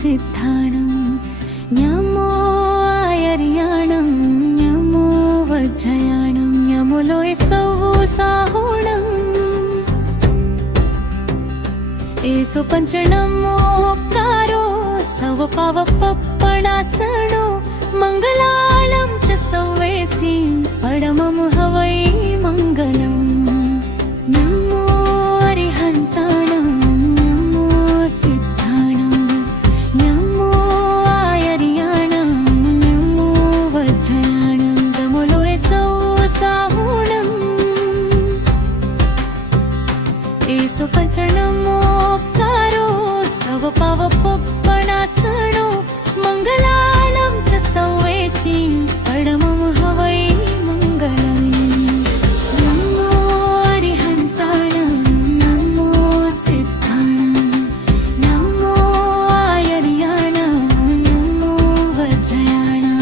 सिद्धाणं न्यमो आयर्याणं न्यमो वज्रयाणं न्यमुलो सवो साहुणं एसो पंचनमोकारो सव पाव पप्पणासणो मंगलालं च सवेसी परमं हवै मंगलम् नमो अरिहन्ताणं नमो सिद्धाणं नमो आयर्याणं नमो वज्रयाणं नमो सवो साहुणं एसो पंचनमोकारो सव पाव पप्पणासणो मंगलालं च सवेसी परमं हवै मंगलम् नमो अरिहन्ताणं नमो सिद्धाणं नमो आयर्याणं नमो वज्रयाणं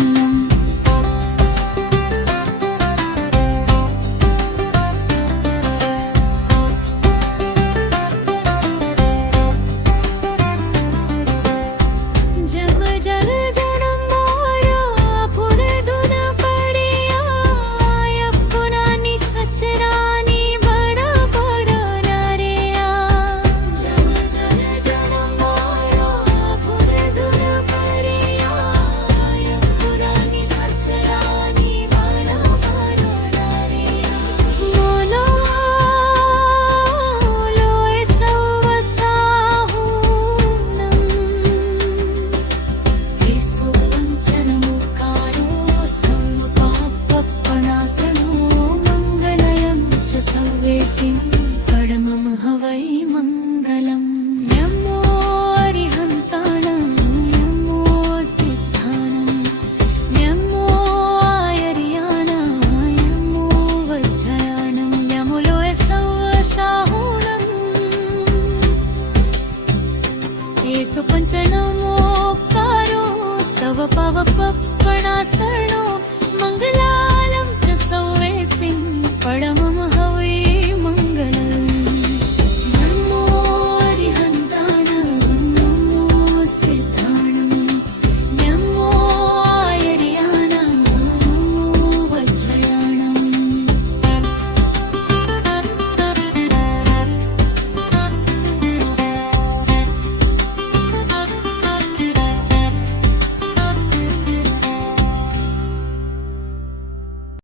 जब जल जनम मोरा फुरदुन पड़िया यपुरानी सचरानी बड़ा परनारिया जब जल जनम मोरा फुरदुन पड़िया यपुरानी सचरानी बड़ा परनारिया मोलो लोए सव साहुणं एसो पंचनमुकारो सर्वपापपणासनो मंगलयं च सर्वेसिं परमं हवै मंगलम् नमो अरिहन्ताणं नमो सिद्धाणं नमो आयर्याणं नमो वज्रयाणं नमुलो सव साहुणम् एसो पंचनमोकारो सव पाव पप्पणासणो मंगला